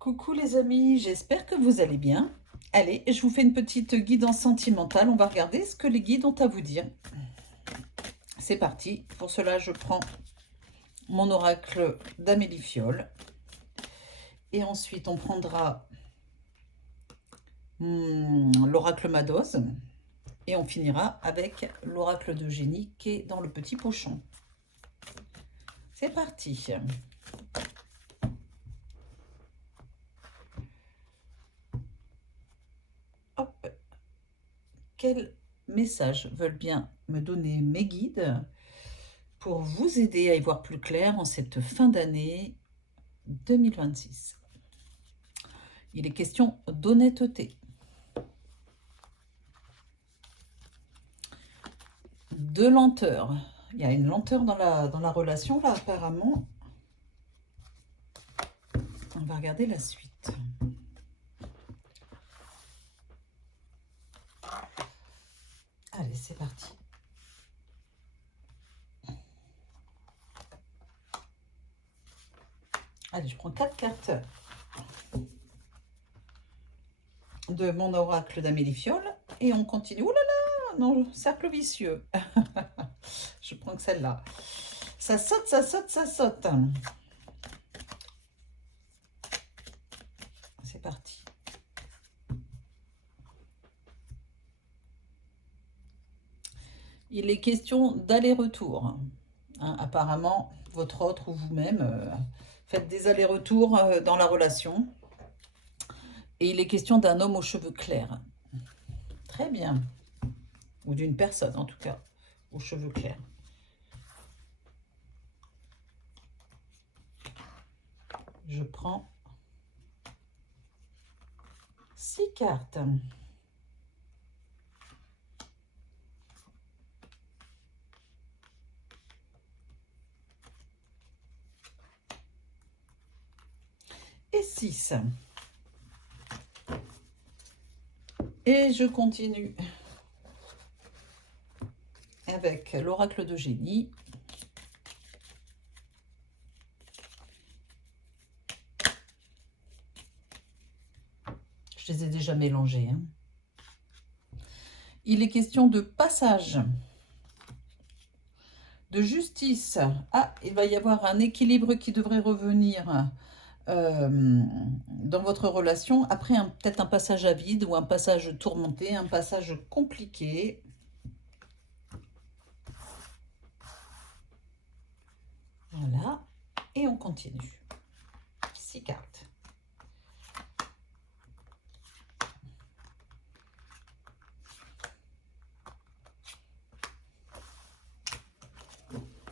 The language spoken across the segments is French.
Coucou les amis, j'espère que vous allez bien. Allez, je vous fais une petite guidance sentimentale. On va regarder ce que les guides ont à vous dire. C'est parti. Pour cela, je prends mon oracle d'Amélie Fiole. Et ensuite, on prendra l'oracle Madoz. Et on finira avec l'oracle de génie qui est dans le petit pochon. C'est parti. Hop. Quel message veulent bien me donner mes guides pour vous aider à y voir plus clair en cette fin d'année 2026. Il est question d'honnêteté, de lenteur. Il y a une lenteur dans la relation, là, apparemment. On va regarder la suite. Allez, c'est parti. Allez, je prends 4 cartes de mon oracle d'Amélie Fiole et on continue. Oh là là, non, cercle vicieux. Je prends que celle-là. Ça saute, ça saute, ça saute. C'est parti. Il est question d'aller-retour. Hein, apparemment, votre autre ou vous-même faites des allers-retours dans la relation. Et il est question d'un homme aux cheveux clairs. Très bien. Ou d'une personne, en tout cas, aux cheveux clairs. Je prends 6 cartes. Et 6. Et je continue avec l'oracle de génie. Je les ai déjà mélangés. Hein. Il est question de passage, de justice. Ah, il va y avoir un équilibre qui devrait revenir dans votre relation, après peut-être un passage à vide ou un passage tourmenté, un passage compliqué. Voilà, et on continue. 6 cartes.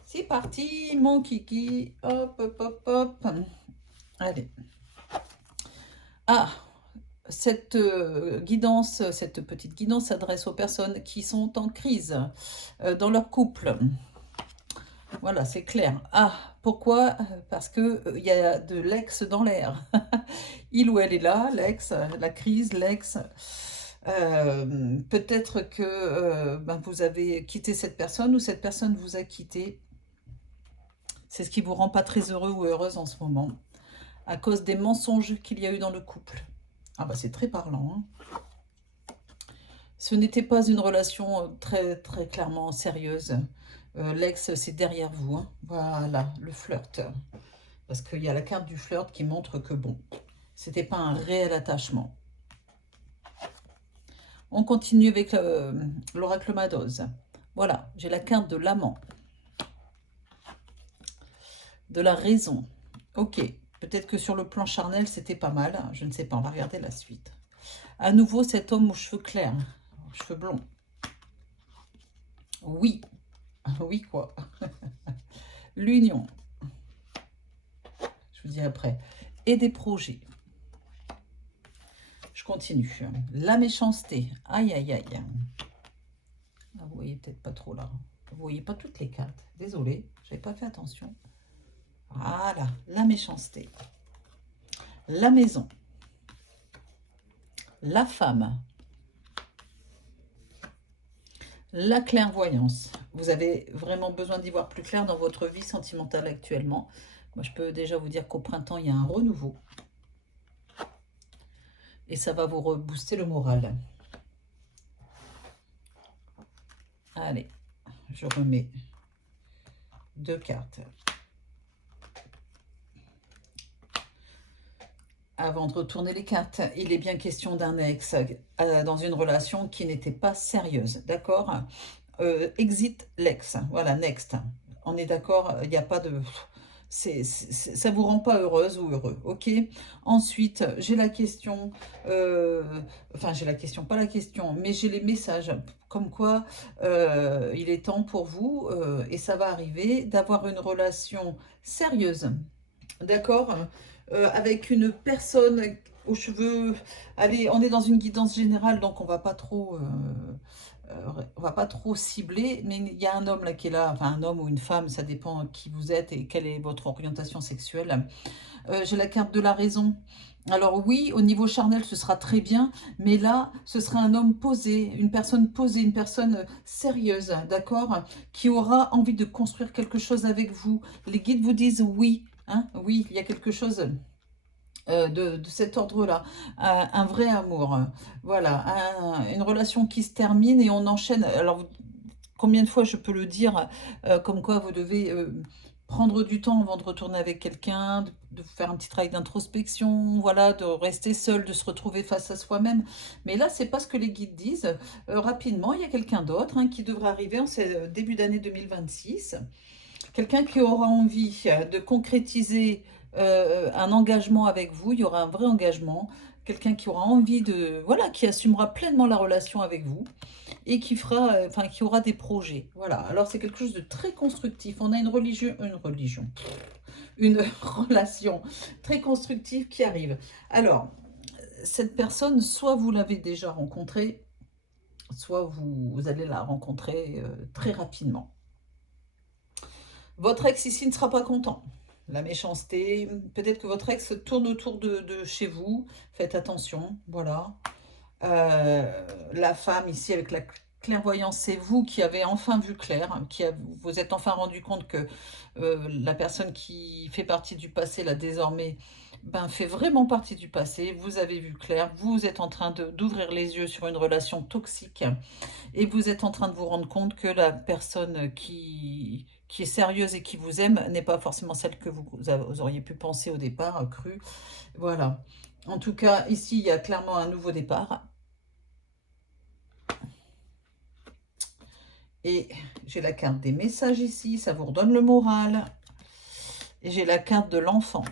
C'est parti, mon kiki. Hop, hop, hop, hop. Allez. Ah, cette guidance, cette petite guidance s'adresse aux personnes qui sont en crise dans leur couple. Voilà, c'est clair. Ah, pourquoi? Parce que il y a de l'ex dans l'air. Il ou elle est là, l'ex, la crise, l'ex. Peut-être que vous avez quitté cette personne ou cette personne vous a quitté. C'est ce qui vous rend pas très heureux ou heureuse en ce moment, à cause des mensonges qu'il y a eu dans le couple. Ah bah c'est très parlant. Hein. Ce n'était pas une relation très, très clairement sérieuse. L'ex, c'est derrière vous. Hein. Voilà, le flirt. Parce qu'il y a la carte du flirt qui montre que bon, c'était pas un réel attachement. On continue avec l'oracle Madoz. Voilà, j'ai la carte de l'amant. De la raison. Ok, peut-être que sur le plan charnel, c'était pas mal. Je ne sais pas, on va regarder la suite. À nouveau, cet homme aux cheveux clairs, aux cheveux blonds. Oui. Oui, quoi. L'union. Je vous dis après. Et des projets. Je continue. La méchanceté. Aïe, aïe, aïe. Ah, vous voyez peut-être pas trop là. Vous voyez pas toutes les cartes. Désolée, j'avais pas fait attention. Voilà, la méchanceté. La maison. La femme. La clairvoyance. Vous avez vraiment besoin d'y voir plus clair dans votre vie sentimentale actuellement. Moi, je peux déjà vous dire qu'au printemps, il y a un renouveau. Et ça va vous rebooster le moral. Allez, je remets 2 cartes. Avant de retourner les cartes, il est bien question d'un ex dans une relation qui n'était pas sérieuse, d'accord? Exit l'ex, voilà, next. On est d'accord, il n'y a pas de... ça vous rend pas heureuse ou heureux, ok? Ensuite, j'ai la question, enfin j'ai la question, pas la question, mais j'ai les messages comme quoi il est temps pour vous, et ça va arriver, d'avoir une relation sérieuse, d'accord? Avec une personne aux cheveux... Allez, on est dans une guidance générale, donc on va pas trop cibler, mais il y a un homme là qui est là, enfin un homme ou une femme, ça dépend qui vous êtes et quelle est votre orientation sexuelle. J'ai la carte de la raison. Alors oui, au niveau charnel, ce sera très bien, mais là, ce sera un homme posé, une personne sérieuse, d'accord, qui aura envie de construire quelque chose avec vous. Les guides vous disent oui, hein, oui, il y a quelque chose de cet ordre-là, un vrai amour, voilà, une relation qui se termine et on enchaîne. Alors, combien de fois je peux le dire, comme quoi vous devez prendre du temps avant de retourner avec quelqu'un, de faire un petit travail d'introspection, voilà, de rester seul, de se retrouver face à soi-même. Mais là, c'est pas ce que les guides disent. Rapidement, il y a quelqu'un d'autre hein, qui devrait arriver en ce début d'année 2026. Quelqu'un qui aura envie de concrétiser un engagement avec vous, il y aura un vrai engagement. Quelqu'un qui aura envie de, voilà, qui assumera pleinement la relation avec vous et qui fera, enfin, qui aura des projets. Voilà. Alors c'est quelque chose de très constructif. On a une relation très constructive qui arrive. Alors, cette personne, soit vous l'avez déjà rencontrée, soit vous allez la rencontrer très rapidement. Votre ex ici ne sera pas content. La méchanceté, peut-être que votre ex tourne autour de chez vous. Faites attention, voilà. La femme ici avec la clairvoyance, c'est vous qui avez enfin vu clair, vous êtes enfin rendu compte que la personne qui fait partie du passé, là désormais, ben, fait vraiment partie du passé. Vous avez vu clair, vous êtes en train d'ouvrir les yeux sur une relation toxique et vous êtes en train de vous rendre compte que la personne qui est sérieuse et qui vous aime n'est pas forcément celle que vous auriez pu penser au départ, cru. Voilà. En tout cas, ici, il y a clairement un nouveau départ. Et j'ai la carte des messages ici, ça vous redonne le moral. Et j'ai la carte de l'enfant.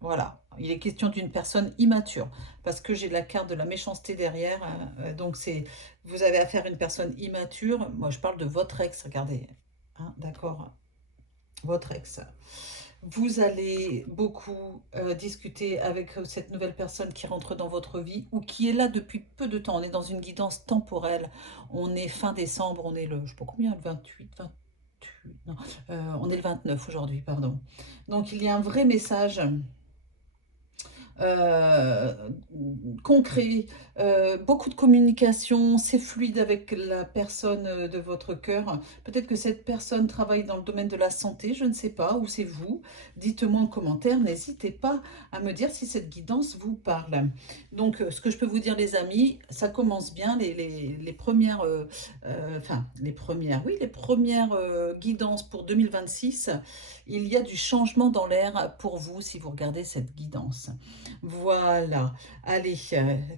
Voilà, il est question d'une personne immature. Parce que j'ai la carte de la méchanceté derrière. Donc, vous avez affaire à une personne immature. Moi, je parle de votre ex, regardez. Hein, d'accord, votre ex. Vous allez beaucoup discuter avec cette nouvelle personne qui rentre dans votre vie ou qui est là depuis peu de temps. On est dans une guidance temporelle. On est fin décembre, on est le, je ne sais pas combien, le 28, 28 non, on est le 29 aujourd'hui, pardon. Donc il y a un vrai message euh, concret, beaucoup de communication, c'est fluide avec la personne de votre cœur. Peut-être que cette personne travaille dans le domaine de la santé, je ne sais pas, ou c'est vous. Dites-moi en commentaire, n'hésitez pas à me dire si cette guidance vous parle. Donc, ce que je peux vous dire, les amis, ça commence bien, les premières, enfin, oui, les premières guidances pour 2026. Il y a du changement dans l'air pour vous si vous regardez cette guidance. Voilà, allez,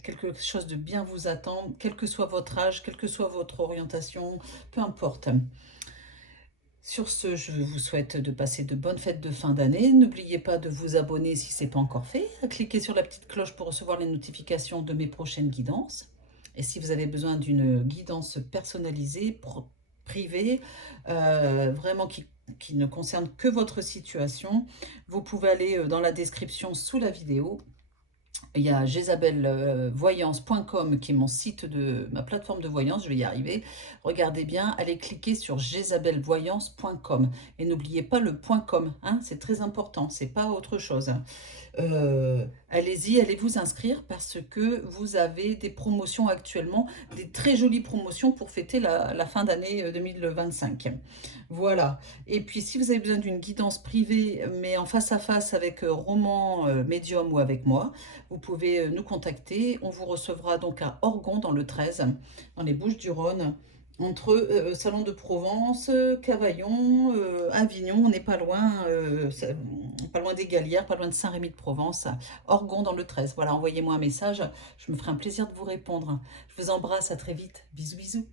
quelque chose de bien vous attend, quel que soit votre âge, quelle que soit votre orientation, peu importe. Sur ce, je vous souhaite de passer de bonnes fêtes de fin d'année. N'oubliez pas de vous abonner si ce n'est pas encore fait. Cliquez sur la petite cloche pour recevoir les notifications de mes prochaines guidances. Et si vous avez besoin d'une guidance personnalisée, privée, vraiment qui ne concerne que votre situation, vous pouvez aller dans la description sous la vidéo. Il y a jezabelvoyance.com qui est mon site de ma plateforme de voyance, je vais y arriver. Regardez bien, allez cliquer sur jezabelvoyance.com et n'oubliez pas le .com, hein, c'est très important, c'est pas autre chose. Allez-y, allez vous inscrire parce que vous avez des promotions actuellement, des très jolies promotions pour fêter la fin d'année 2025. Voilà. Et puis, si vous avez besoin d'une guidance privée, mais en face à face avec Roman, Médium ou avec moi, vous pouvez nous contacter. On vous recevra donc à Orgon dans le 13, dans les Bouches-du-Rhône, entre Salon de Provence, Cavaillon, Avignon. On n'est pas loin, pas loin des Galières, pas loin de Saint-Rémy-de-Provence, Orgon dans le 13. Voilà, envoyez-moi un message, je me ferai un plaisir de vous répondre. Je vous embrasse, à très vite. Bisous, bisous.